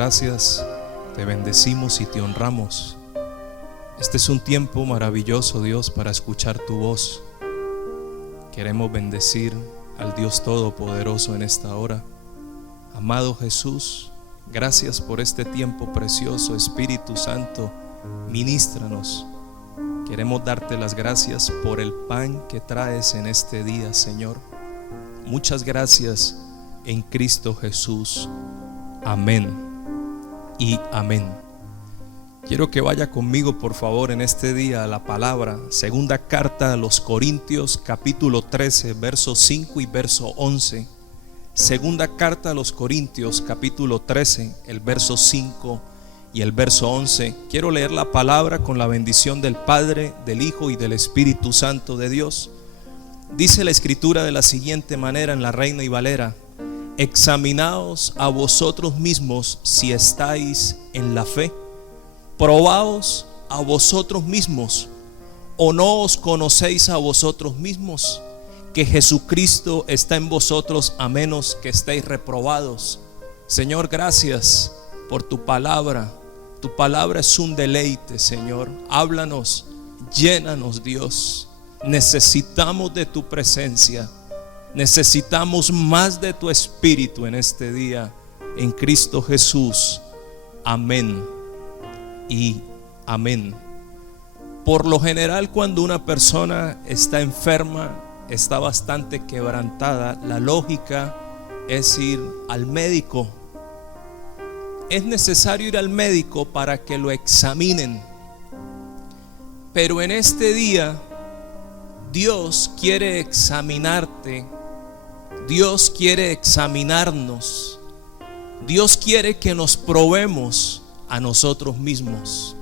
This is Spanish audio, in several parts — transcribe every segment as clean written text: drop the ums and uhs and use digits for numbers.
Gracias, te bendecimos y te honramos. Este es un tiempo maravilloso, Dios, para escuchar tu voz. Queremos bendecir al Dios Todopoderoso en esta hora. Amado Jesús, gracias por este tiempo precioso. Espíritu Santo, ministranos. Queremos darte las gracias por el pan que traes en este día, Señor. Muchas gracias en Cristo Jesús. Amén y amén. Quiero que vaya conmigo, por favor, en este día a la palabra. Segunda carta a los Corintios, capítulo 13, verso 5 y verso 11. Segunda carta a los Corintios, capítulo 13, el verso 5 y el verso 11. Quiero leer la palabra con la bendición del Padre, del Hijo y del Espíritu Santo de Dios. Dice la Escritura de la siguiente manera en la Reina y Valera: examinaos a vosotros mismos si estáis en la fe. Probaos a vosotros mismos, o no os conocéis a vosotros mismos que Jesucristo está en vosotros, a menos que estéis reprobados. Señor, gracias por tu palabra. Tu palabra es un deleite, Señor. Háblanos, llénanos, Dios. Necesitamos de tu presencia. Necesitamos más de tu Espíritu en este día, en Cristo Jesús. Amén y amén. Por lo general, cuando una persona está enferma, está bastante quebrantada, la lógica es ir al médico. Es necesario ir al médico para que lo examinen. Pero en este día, Dios quiere examinarte. Dios quiere examinarnos. Dios quiere que nos probemos a nosotros mismos.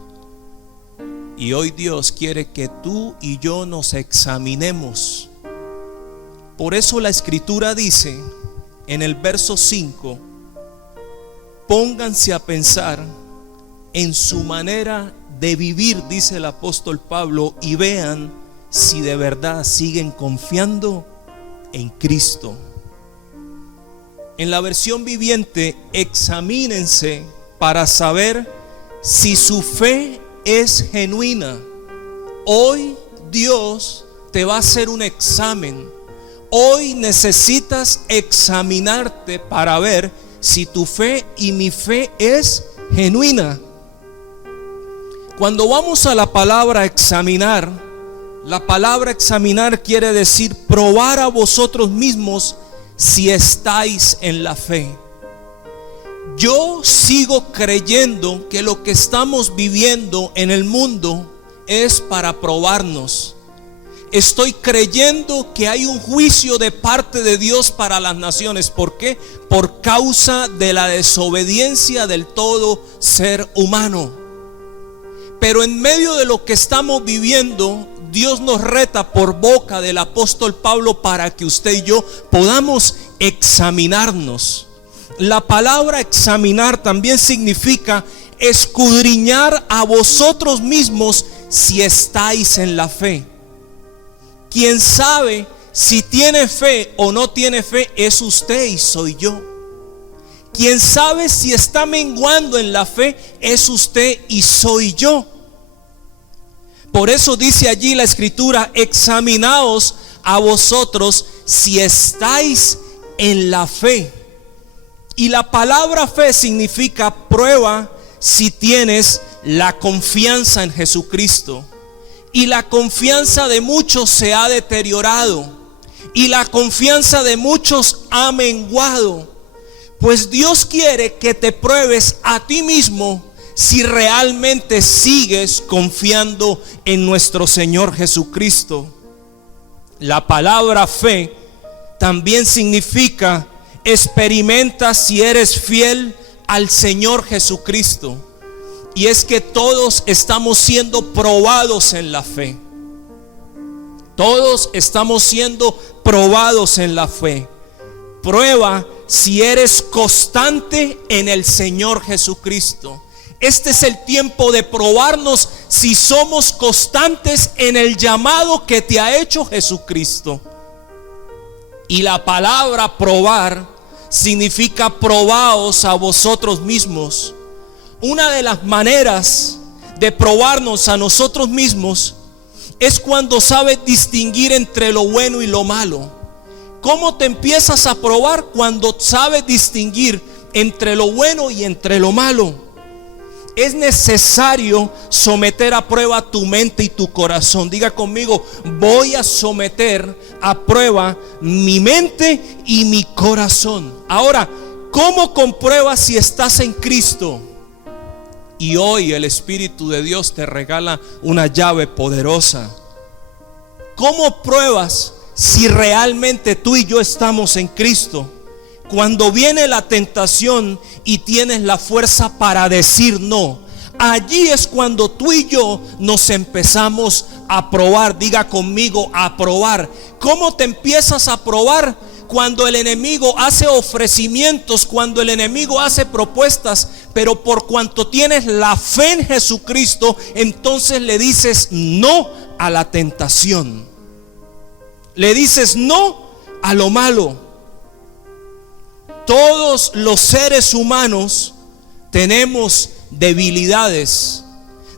Y hoy Dios quiere que tú y yo nos examinemos. Por eso la Escritura dice en el verso 5: pónganse a pensar en su manera de vivir, dice el apóstol Pablo, y vean si de verdad siguen confiando en Cristo. En la versión viviente, examínense para saber si su fe es genuina. Hoy Dios te va a hacer un examen. Hoy necesitas examinarte para ver si tu fe y mi fe es genuina. Cuando vamos a la palabra examinar, la palabra examinar quiere decir probar a vosotros mismos si estáis en la fe. Yo sigo creyendo que lo que estamos viviendo en el mundo es para probarnos. Estoy creyendo que hay un juicio de parte de Dios para las naciones. ¿Por qué? Por causa de la desobediencia del todo ser humano. Pero en medio de lo que estamos viviendo, Dios nos reta por boca del apóstol Pablo para que usted y yo podamos examinarnos. La palabra examinar también significa escudriñar a vosotros mismos si estáis en la fe. Quien sabe si tiene fe o no tiene fe es usted y soy yo. Quien sabe si está menguando en la fe es usted y soy yo. Por eso dice allí la Escritura: examinaos a vosotros si estáis en la fe. Y la palabra fe significa prueba si tienes la confianza en Jesucristo. Y la confianza de muchos se ha deteriorado, y la confianza de muchos ha menguado. Pues Dios quiere que te pruebes a ti mismo si realmente sigues confiando en nuestro Señor Jesucristo. La palabra fe también significa experimenta si eres fiel al Señor Jesucristo. Y es que todos estamos siendo probados en la fe. Todos estamos siendo probados en la fe. Prueba si eres constante en el Señor Jesucristo. Este es el tiempo de probarnos si somos constantes en el llamado que te ha hecho Jesucristo. Y la palabra probar significa probaos a vosotros mismos. Una de las maneras de probarnos a nosotros mismos es cuando sabes distinguir entre lo bueno y lo malo. ¿Cómo te empiezas a probar? Cuando sabes distinguir entre lo bueno y entre lo malo. Es necesario someter a prueba tu mente y tu corazón. Diga conmigo: voy a someter a prueba mi mente y mi corazón. Ahora, ¿cómo compruebas si estás en Cristo? Y hoy el Espíritu de Dios te regala una llave poderosa. ¿Cómo pruebas si realmente tú y yo estamos en Cristo? Cuando viene la tentación y tienes la fuerza para decir no, allí es cuando tú y yo nos empezamos a probar. Diga conmigo: a probar. ¿Cómo te empiezas a probar? Cuando el enemigo hace ofrecimientos, cuando el enemigo hace propuestas, pero por cuanto tienes la fe en Jesucristo, entonces le dices no a la tentación. Le dices no a lo malo. Todos los seres humanos tenemos debilidades.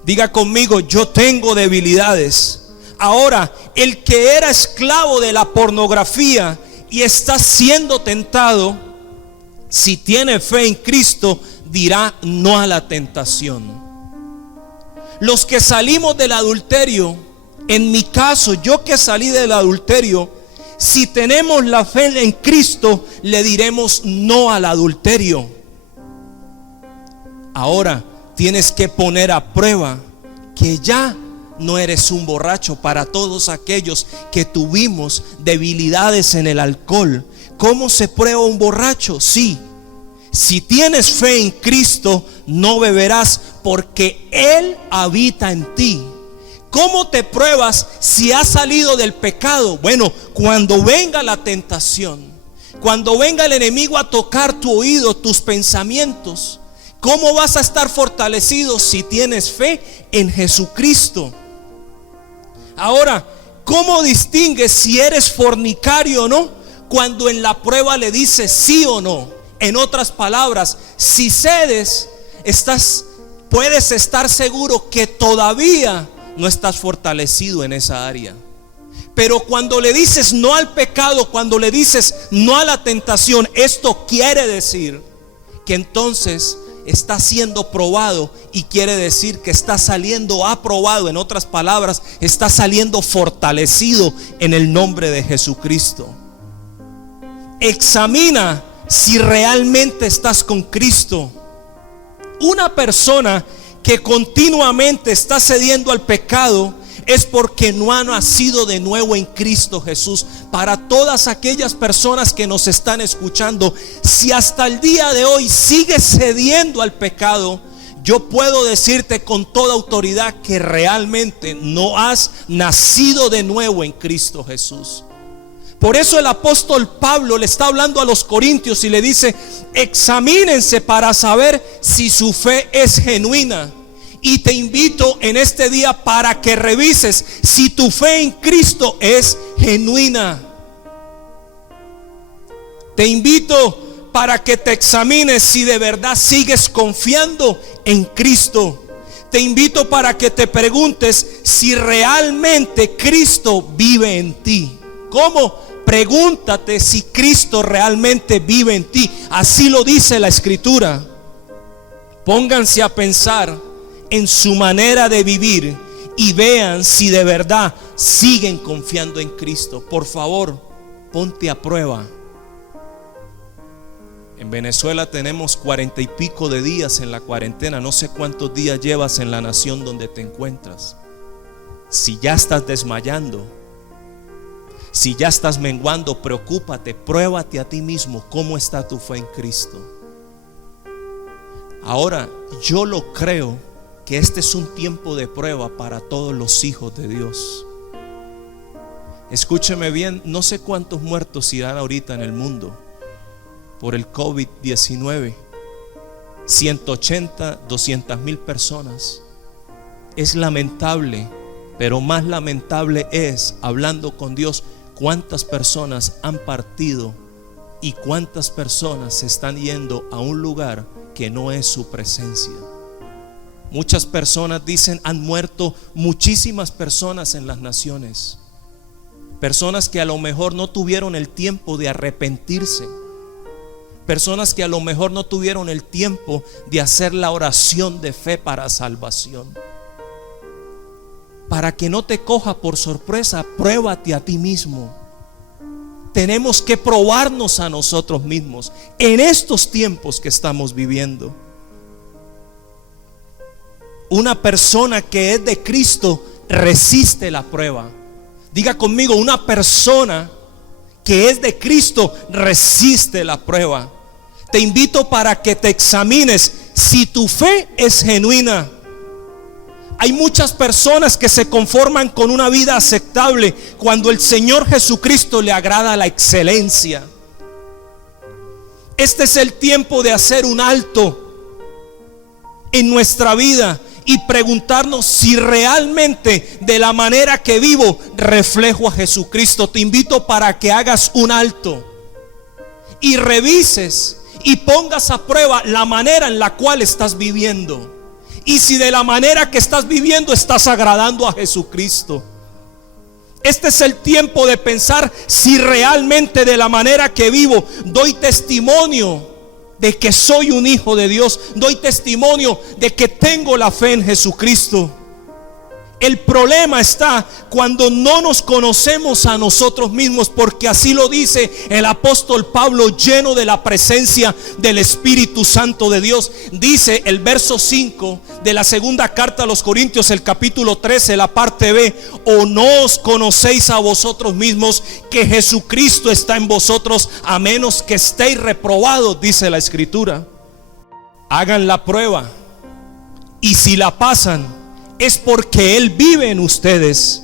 Diga conmigo: yo tengo debilidades. Ahora, el que era esclavo de la pornografía y está siendo tentado, si tiene fe en Cristo, dirá no a la tentación. Los que salimos del adulterio, en mi caso, yo que salí del adulterio, si tenemos la fe en Cristo, le diremos no al adulterio. Ahora tienes que poner a prueba que ya no eres un borracho. Para todos aquellos que tuvimos debilidades en el alcohol, ¿cómo se prueba un borracho? Sí, si tienes fe en Cristo, no beberás, porque Él habita en ti. ¿Cómo te pruebas si has salido del pecado? Bueno, cuando venga la tentación, cuando venga el enemigo a tocar tu oído, tus pensamientos, ¿cómo vas a estar fortalecido? Si tienes fe en Jesucristo. Ahora, ¿cómo distingues si eres fornicario o no? Cuando en la prueba le dices sí o no. En otras palabras, si cedes, puedes estar seguro que todavía no estás fortalecido en esa área. Pero cuando le dices no al pecado, cuando le dices no a la tentación, esto quiere decir que entonces está siendo probado, y quiere decir que está saliendo aprobado. En otras palabras, está saliendo fortalecido en el nombre de Jesucristo. Examina si realmente estás con Cristo. Una persona que continuamente está cediendo al pecado es porque no ha nacido de nuevo en Cristo Jesús. Para todas aquellas personas que nos están escuchando, si hasta el día de hoy sigues cediendo al pecado, yo puedo decirte con toda autoridad que realmente no has nacido de nuevo en Cristo Jesús. Por eso el apóstol Pablo le está hablando a los corintios y le dice: examínense para saber si su fe es genuina. Y te invito en este día para que revises si tu fe en Cristo es genuina. Te invito para que te examines si de verdad sigues confiando en Cristo. Te invito para que te preguntes si realmente Cristo vive en ti. ¿Cómo? Pregúntate si Cristo realmente vive en ti. Así lo dice la Escritura. Pónganse a pensar en su manera de vivir y vean si de verdad siguen confiando en Cristo. Por favor, ponte a prueba. En Venezuela tenemos 40 y pico de días en la cuarentena. No sé cuántos días llevas en la nación donde te encuentras. Si ya estás desmayando, si ya estás menguando, preocúpate, pruébate a ti mismo cómo está tu fe en Cristo. Ahora, yo lo creo que este es un tiempo de prueba para todos los hijos de Dios. Escúcheme bien, no sé cuántos muertos irán ahorita en el mundo por el COVID-19. 180, 200,000 personas. Es lamentable, pero más lamentable es, hablando con Dios, cuántas personas han partido ¿Y cuántas personas se están yendo a un lugar que no es su presencia? Muchas personas dicen, han muerto muchísimas personas en las naciones. Personas que a lo mejor no tuvieron el tiempo de arrepentirse. Personas que a lo mejor no tuvieron el tiempo de hacer la oración de fe para salvación. Para que no te coja por sorpresa, pruébate a ti mismo. Tenemos que probarnos a nosotros mismos en estos tiempos que estamos viviendo. Una persona que es de Cristo resiste la prueba. Diga conmigo, una persona que es de Cristo resiste la prueba. Te invito para que te examines si tu fe es genuina. Hay muchas personas que se conforman con una vida aceptable cuando el Señor Jesucristo le agrada la excelencia. Este es el tiempo de hacer un alto en nuestra vida y preguntarnos si realmente de la manera que vivo reflejo a Jesucristo. Te invito para que hagas un alto y revises y pongas a prueba la manera en la cual estás viviendo. Y si de la manera que estás viviendo estás agradando a Jesucristo. Este es el tiempo de pensar si realmente de la manera que vivo doy testimonio de que soy un hijo de Dios. Doy testimonio de que tengo la fe en Jesucristo. El problema está cuando no nos conocemos a nosotros mismos, porque así lo dice el apóstol Pablo, lleno de la presencia del Espíritu Santo de Dios. Dice el verso 5 de la segunda carta a los Corintios, el capítulo 13, la parte B: ¿o no os conocéis a vosotros mismos que Jesucristo está en vosotros, a menos que estéis reprobados? Dice la Escritura. Hagan la prueba, y si la pasan, es porque Él vive en ustedes.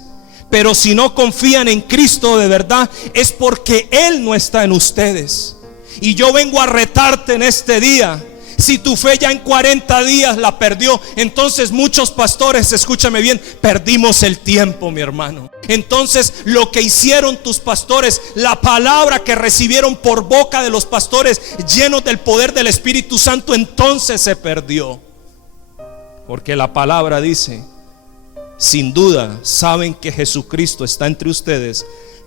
Pero si no confían en Cristo de verdad, es porque Él no está en ustedes. Y yo vengo a retarte en este día. Si tu fe ya en 40 días la perdió, entonces muchos pastores, escúchame bien, perdimos el tiempo, mi hermano. Entonces lo que hicieron tus pastores, la palabra que recibieron por boca de los pastores llenos del poder del Espíritu Santo, entonces se perdió. Porque la palabra dice, sin duda saben que Jesucristo está entre ustedes.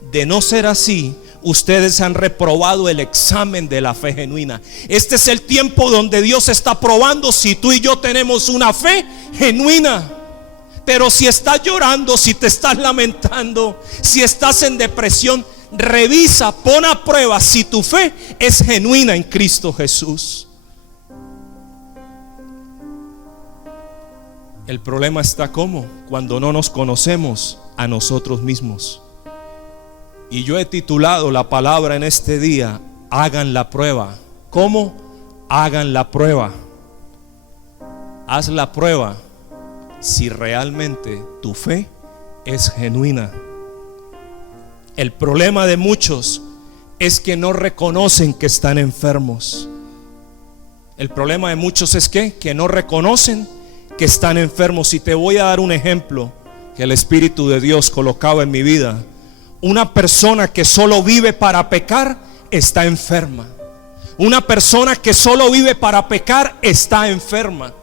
De no ser así, ustedes han reprobado el examen de la fe genuina. Este es el tiempo donde Dios está probando si tú y yo tenemos una fe genuina. Pero si estás llorando, si te estás lamentando, si estás en depresión, revisa, pon a prueba si tu fe es genuina en Cristo Jesús. El problema está ¿cómo? Cuando no nos conocemos a nosotros mismos. Y yo he titulado la palabra en este día: hagan la prueba. ¿Cómo? Hagan la prueba. Haz la prueba si realmente tu fe es genuina. El problema de muchos es que no reconocen que están enfermos. El problema de muchos es que no reconocen que están enfermos. Y te voy a dar un ejemplo que el Espíritu de Dios colocaba en mi vida. Una persona que solo vive para pecar está enferma. Una persona que solo vive para pecar está enferma.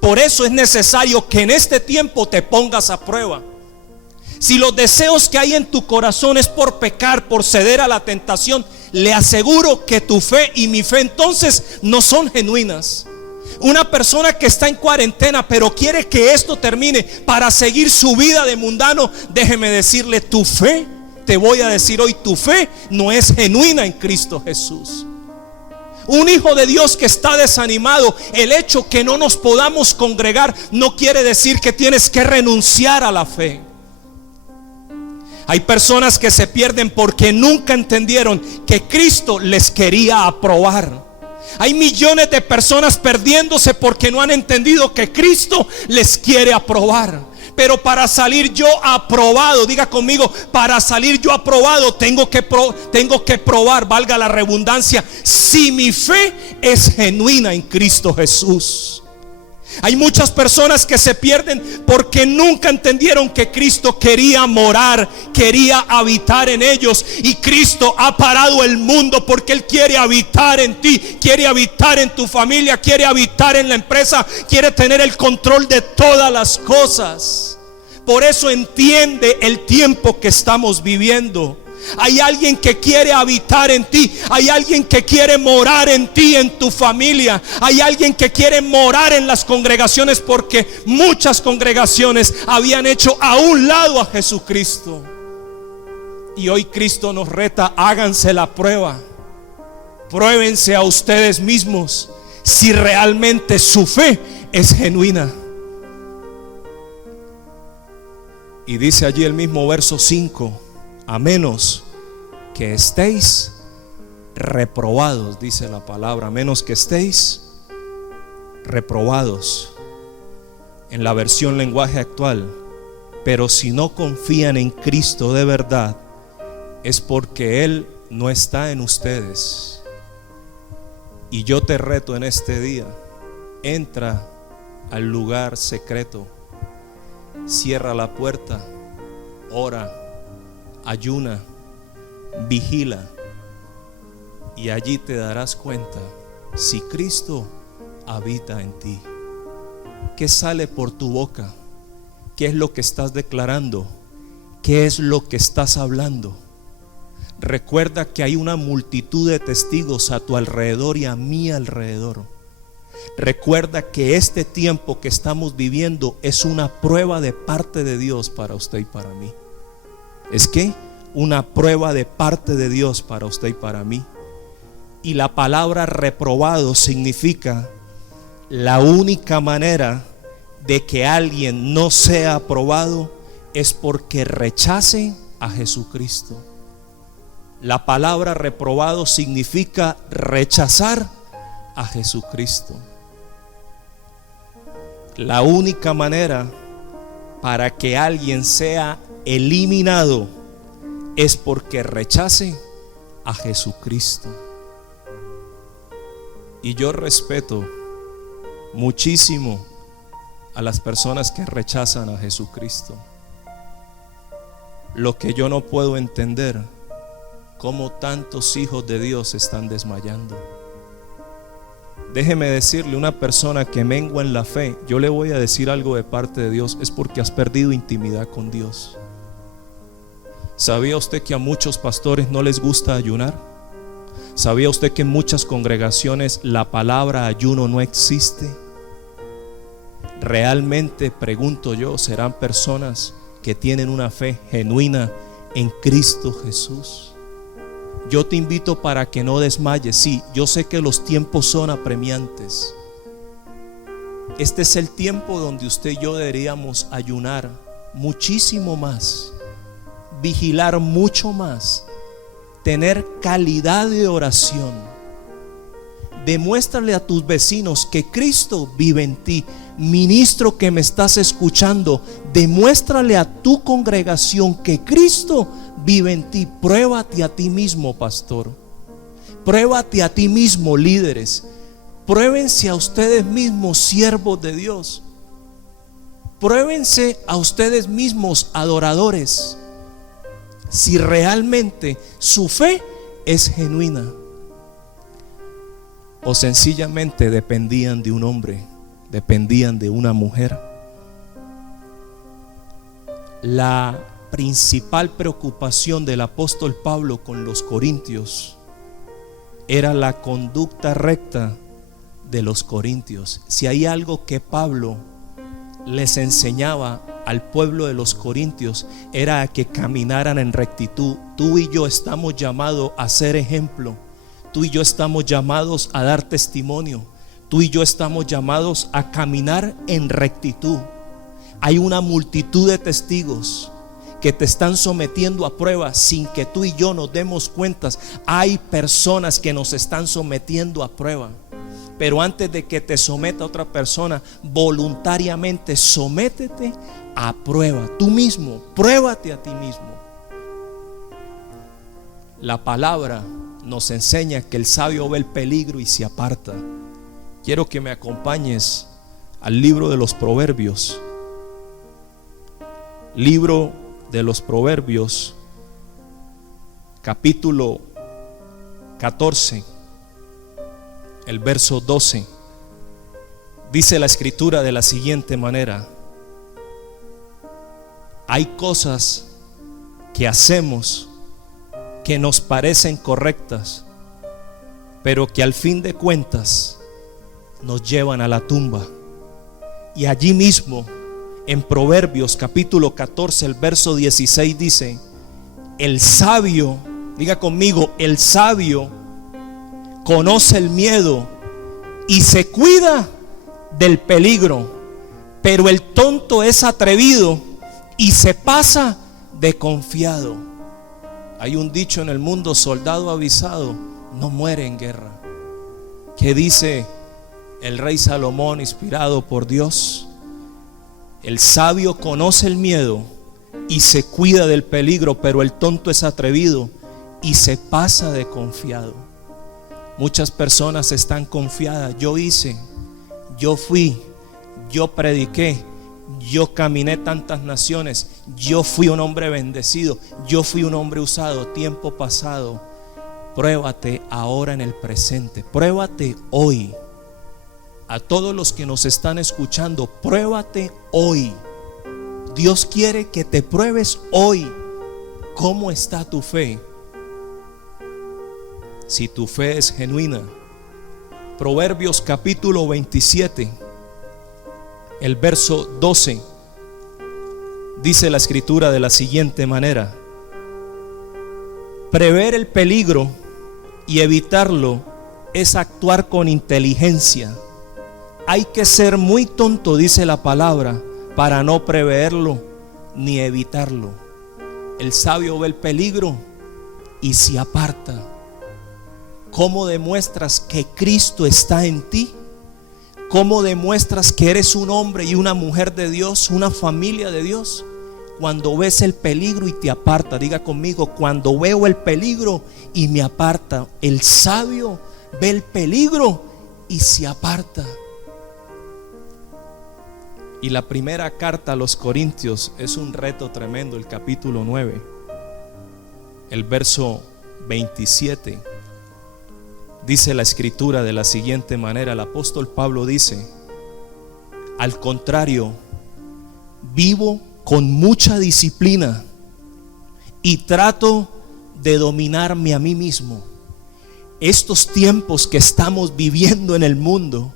Por eso es necesario que en este tiempo te pongas a prueba. Si los deseos que hay en tu corazón es por pecar, por ceder a la tentación, le aseguro que tu fe y mi fe entonces no son genuinas. Una persona que está en cuarentena pero quiere que esto termine para seguir su vida de mundano, déjeme decirle, tu fe, te voy a decir hoy, tu fe no es genuina en Cristo Jesús. Un hijo de Dios que está desanimado, el hecho que no nos podamos congregar no quiere decir que tienes que renunciar a la fe. Hay personas que se pierden porque nunca entendieron que Cristo les quería aprobar. Hay millones de personas perdiéndose porque no han entendido que Cristo les quiere aprobar. Pero para salir yo aprobado, diga conmigo, para salir yo aprobado tengo que probar, valga la redundancia, si mi fe es genuina en Cristo Jesús. Hay muchas personas que se pierden porque nunca entendieron que Cristo quería morar, quería habitar en ellos. Y Cristo ha parado el mundo porque Él quiere habitar en ti, quiere habitar en tu familia, quiere habitar en la empresa, quiere tener el control de todas las cosas. Por eso entiende el tiempo que estamos viviendo. Hay alguien que quiere habitar en ti. Hay alguien que quiere morar en ti, en tu familia. Hay alguien que quiere morar en las congregaciones, porque muchas congregaciones habían hecho a un lado a Jesucristo. Y hoy Cristo nos reta: háganse la prueba. Pruébense a ustedes mismos si realmente su fe es genuina. Y dice allí el mismo verso 5: a menos que estéis reprobados, dice la palabra, a menos que estéis reprobados, en la versión lenguaje actual. Pero si no confían en Cristo de verdad, es porque Él no está en ustedes. Y yo te reto en este día: entra al lugar secreto, cierra la puerta, ora, ayuna, vigila, y allí te darás cuenta si Cristo habita en ti. ¿Qué sale por tu boca? ¿Qué es lo que estás declarando? ¿Qué es lo que estás hablando? Recuerda que hay una multitud de testigos a tu alrededor y a mi alrededor. Recuerda que este tiempo que estamos viviendo es una prueba de parte de Dios para usted y para mí. ¿Es qué? Una prueba de parte de Dios para usted y para mí. Y la palabra reprobado significa la única manera de que alguien no sea aprobado es porque rechace a Jesucristo. La palabra reprobado significa rechazar a Jesucristo. La única manera para que alguien sea eliminado es porque rechace a Jesucristo. Y yo respeto muchísimo a las personas que rechazan a Jesucristo. Lo que yo no puedo entender, cómo tantos hijos de Dios están desmayando. Déjeme decirle, una persona que mengua en la fe, yo le voy a decir algo de parte de Dios, es porque has perdido intimidad con Dios. ¿Sabía usted que a muchos pastores no les gusta ayunar? ¿Sabía usted que en muchas congregaciones la palabra ayuno no existe? Realmente, pregunto yo, ¿serán personas que tienen una fe genuina en Cristo Jesús? Yo te invito para que no desmayes. Sí, yo sé que los tiempos son apremiantes. Este es el tiempo donde usted y yo deberíamos ayunar muchísimo más, vigilar mucho más, tener calidad de oración. Demuéstrale a tus vecinos que Cristo vive en ti. Ministro que me estás escuchando, demuéstrale a tu congregación que Cristo vive en ti. Pruébate a ti mismo, pastor. Pruébate a ti mismo, líderes. Pruébense a ustedes mismos, siervos de Dios. Pruébense a ustedes mismos, adoradores, si realmente su fe es genuina o sencillamente dependían de un hombre, dependían de una mujer. La principal preocupación del apóstol Pablo con los corintios era la conducta recta de los corintios. Si hay algo que Pablo les enseñaba al pueblo de los corintios, era que caminaran en rectitud. Tú y yo estamos llamados a ser ejemplo. Tú y yo estamos llamados a dar testimonio. Tú y yo estamos llamados a caminar en rectitud. Hay una multitud de testigos que te están sometiendo a pruebas sin que tú y yo nos demos cuentas. Hay personas que nos están sometiendo a prueba. Pero antes de que te someta otra persona, voluntariamente sométete a prueba. Tú mismo, pruébate a ti mismo. La palabra nos enseña que el sabio ve el peligro y se aparta. Quiero que me acompañes al libro de los Proverbios. Libro de los Proverbios, capítulo 14, el verso 12. Dice la escritura de la siguiente manera: hay cosas que hacemos que nos parecen correctas, pero que al fin de cuentas nos llevan a la tumba. Y allí mismo en Proverbios capítulo 14, el verso 16 dice: el sabio, diga conmigo, el sabio conoce el miedo y se cuida del peligro, pero el tonto es atrevido y se pasa de confiado. Hay un dicho en el mundo: soldado avisado no muere en guerra. ¿Qué dice el rey Salomón, inspirado por Dios? El sabio conoce el miedo y se cuida del peligro, pero el tonto es atrevido y se pasa de confiado. Muchas personas están confiadas: yo hice, yo fui, yo prediqué, yo caminé tantas naciones, yo fui un hombre bendecido, yo fui un hombre usado. Tiempo pasado. Pruébate ahora en el presente, pruébate hoy. A todos los que nos están escuchando, pruébate hoy. Dios quiere que te pruebes hoy. ¿Cómo está tu fe? Si tu fe es genuina. Proverbios capítulo 27, el verso 12, dice la escritura de la siguiente manera: prever el peligro y evitarlo es actuar con inteligencia. Hay que ser muy tonto, dice la palabra, para no preverlo ni evitarlo. El sabio ve el peligro y se aparta. ¿Cómo demuestras que Cristo está en ti? ¿Cómo demuestras que eres un hombre y una mujer de Dios, una familia de Dios? Cuando ves el peligro y te aparta. Diga conmigo: cuando veo el peligro y me aparta. El sabio ve el peligro y se aparta. Y la primera carta a los Corintios es un reto tremendo. El capítulo 9, el verso 27, dice la escritura de la siguiente manera. El apóstol Pablo dice: al contrario, vivo con mucha disciplina y trato de dominarme a mí mismo. Estos tiempos que estamos viviendo en el mundo,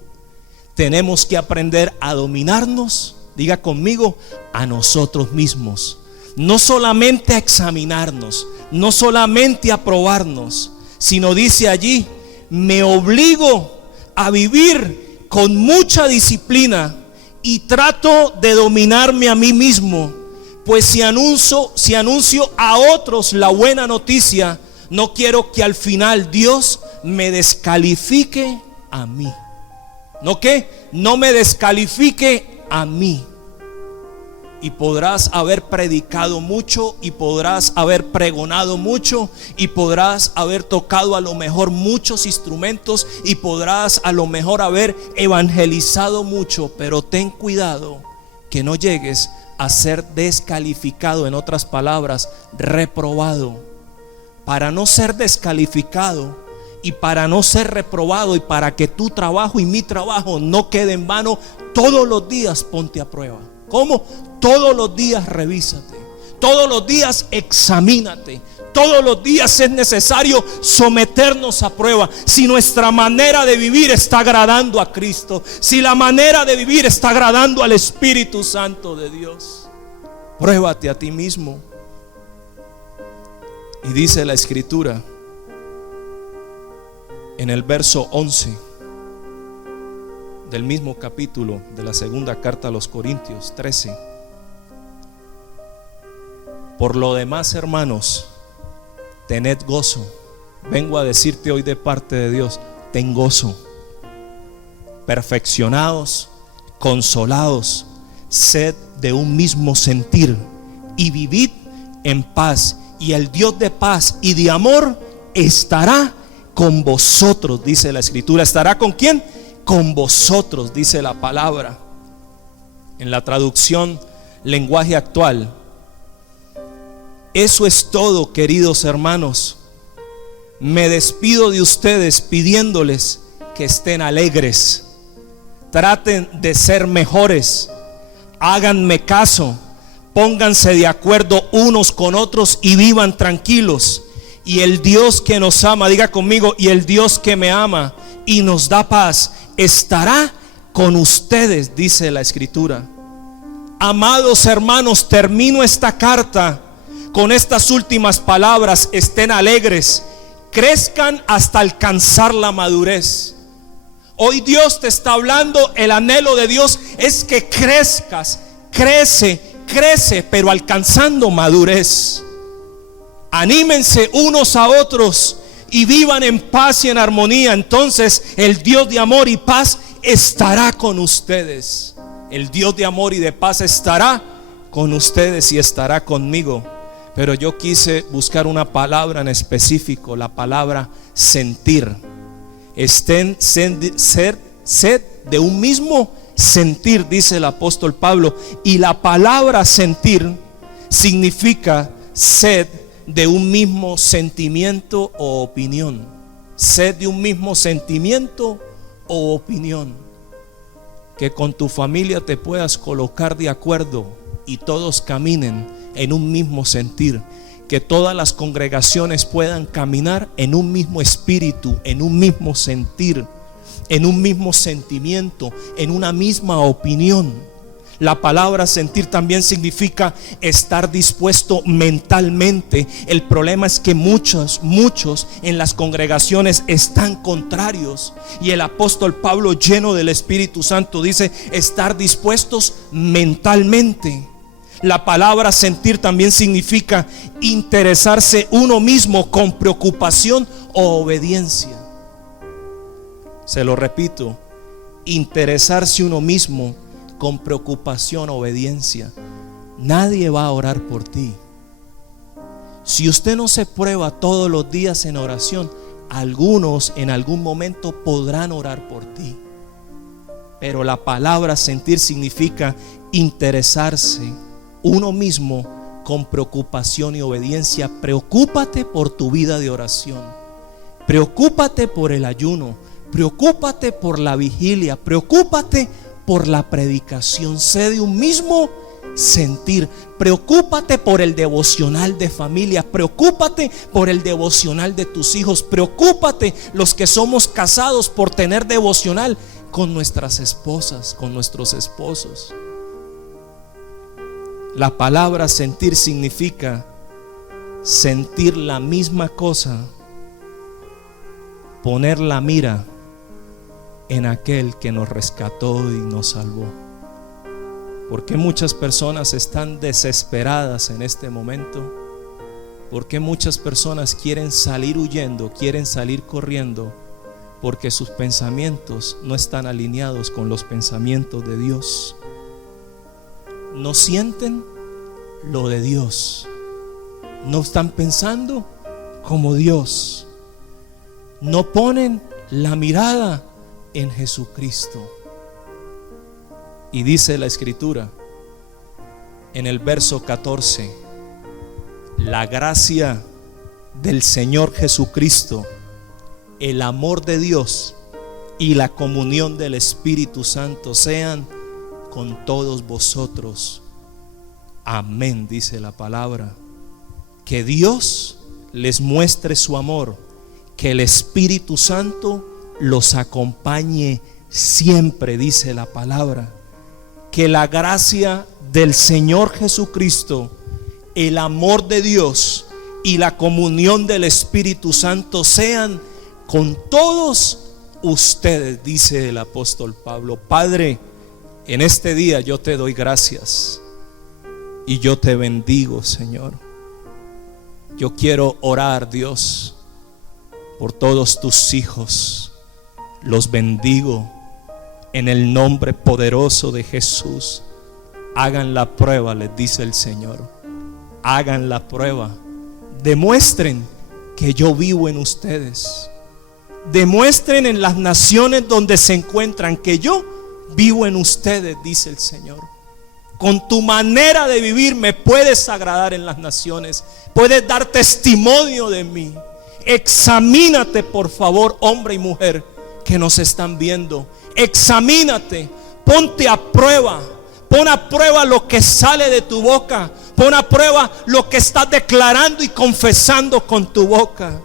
tenemos que aprender a dominarnos, diga conmigo, a nosotros mismos. No solamente a examinarnos, no solamente a probarnos, sino dice allí: me obligo a vivir con mucha disciplina y trato de dominarme a mí mismo. Pues si anuncio a otros la buena noticia, no quiero que al final Dios me descalifique a mí. No me descalifique a mí. Y podrás haber predicado mucho, y podrás haber pregonado mucho, y podrás haber tocado a lo mejor muchos instrumentos, y podrás a lo mejor haber evangelizado mucho, pero ten cuidado que no llegues a ser descalificado. En otras palabras, reprobado. Para no ser descalificado y para no ser reprobado, y para que tu trabajo y mi trabajo no quede en vano, todos los días ponte a prueba. ¿Cómo? Todos los días revísate, todos los días examínate, todos los días es necesario someternos a prueba. Si nuestra manera de vivir está agradando a Cristo, si la manera de vivir está agradando al Espíritu Santo de Dios, pruébate a ti mismo. Y dice la escritura en el verso 11 del mismo capítulo de la segunda carta a los Corintios 13: por lo demás, hermanos, tened gozo. Vengo a decirte hoy de parte de Dios: ten gozo. Perfeccionados, consolados, sed de un mismo sentir y vivid en paz, y el Dios de paz y de amor estará con vosotros, dice la escritura. ¿Estará con quién? Con vosotros, dice la palabra. En la traducción lenguaje actual. Eso es todo, queridos hermanos. Me despido de ustedes pidiéndoles que estén alegres. Traten de ser mejores. Háganme caso. Pónganse de acuerdo unos con otros y vivan tranquilos. Y el Dios que nos ama, diga conmigo, y el Dios que me ama y nos da paz, estará con ustedes, dice la Escritura. Amados hermanos, termino esta carta con estas últimas palabras: estén alegres, crezcan hasta alcanzar la madurez. Hoy Dios te está hablando. El anhelo de Dios es que crezcas, crece, pero alcanzando madurez. Anímense unos a otros y vivan en paz y en armonía. Entonces el Dios de amor y paz estará con ustedes. El Dios de amor y de paz estará con ustedes y estará conmigo. Pero yo quise buscar una palabra en específico, la palabra sentir. Estén sed de un mismo sentir, dice el apóstol Pablo. Y la palabra sentir significa sed de un mismo sentimiento o opinión. Sed de un mismo sentimiento o opinión. Que con tu familia te puedas colocar de acuerdo y todos caminen en un mismo sentir. Que todas las congregaciones puedan caminar en un mismo espíritu, en un mismo sentir, en un mismo sentimiento, en una misma opinión. La palabra sentir también significa estar dispuesto mentalmente. El problema es que muchos en las congregaciones están contrarios. Y el apóstol Pablo, lleno del Espíritu Santo, dice estar dispuestos mentalmente. La palabra sentir también significa interesarse uno mismo con preocupación o obediencia. Se lo repito, interesarse uno mismo con preocupación o obediencia. Nadie va a orar por ti. Si usted no se prueba todos los días en oración, algunos en algún momento podrán orar por ti. Pero la palabra sentir significa interesarse uno mismo con preocupación y obediencia. Preocúpate por tu vida de oración. Preocúpate por el ayuno. Preocúpate por la vigilia. Preocúpate por la predicación. Sé de un mismo sentir. Preocúpate por el devocional de familia. Preocúpate por el devocional de tus hijos. Preocúpate, los que somos casados, por tener devocional con nuestras esposas, con nuestros esposos. La palabra sentir significa sentir la misma cosa, poner la mira en aquel que nos rescató y nos salvó. ¿Por qué muchas personas están desesperadas en este momento? ¿Por qué muchas personas quieren salir huyendo, quieren salir corriendo? Porque sus pensamientos no están alineados con los pensamientos de Dios. No sienten lo de Dios. No están pensando como Dios. No ponen la mirada en Jesucristo. Y dice la Escritura en el verso 14: la gracia del Señor Jesucristo, el amor de Dios y la comunión del Espíritu Santo sean con todos vosotros. Amén, dice la palabra. Que Dios les muestre su amor, que el Espíritu Santo los acompañe siempre, dice la palabra. Que la gracia del Señor Jesucristo, el amor de Dios y la comunión del Espíritu Santo sean con todos ustedes, dice el apóstol Pablo. Padre, en este día yo te doy gracias y yo te bendigo, Señor. Yo quiero orar, Dios, por todos tus hijos. Los bendigo en el nombre poderoso de Jesús. Hagan la prueba, les dice el Señor. Hagan la prueba. Demuestren que yo vivo en ustedes. Demuestren en las naciones donde se encuentran que yo vivo en ustedes, dice el Señor. Con tu manera de vivir me puedes agradar en las naciones. Puedes dar testimonio de mí. Examínate, por favor, hombre y mujer que nos están viendo. Examínate, ponte a prueba. Pon a prueba lo que sale de tu boca. Pon a prueba lo que estás declarando y confesando con tu boca.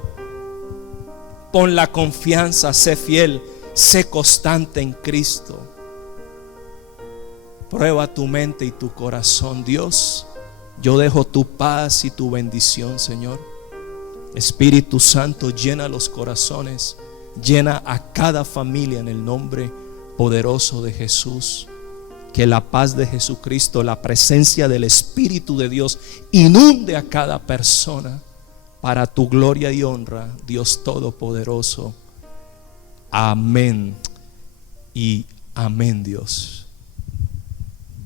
Pon la confianza, sé fiel, sé constante en Cristo. Prueba tu mente y tu corazón. Dios, yo dejo tu paz y tu bendición, Señor. Espíritu Santo, llena los corazones, llena a cada familia en el nombre poderoso de Jesús. Que la paz de Jesucristo, la presencia del Espíritu de Dios inunde a cada persona para tu gloria y honra, Dios Todopoderoso. Amén y amén, Dios.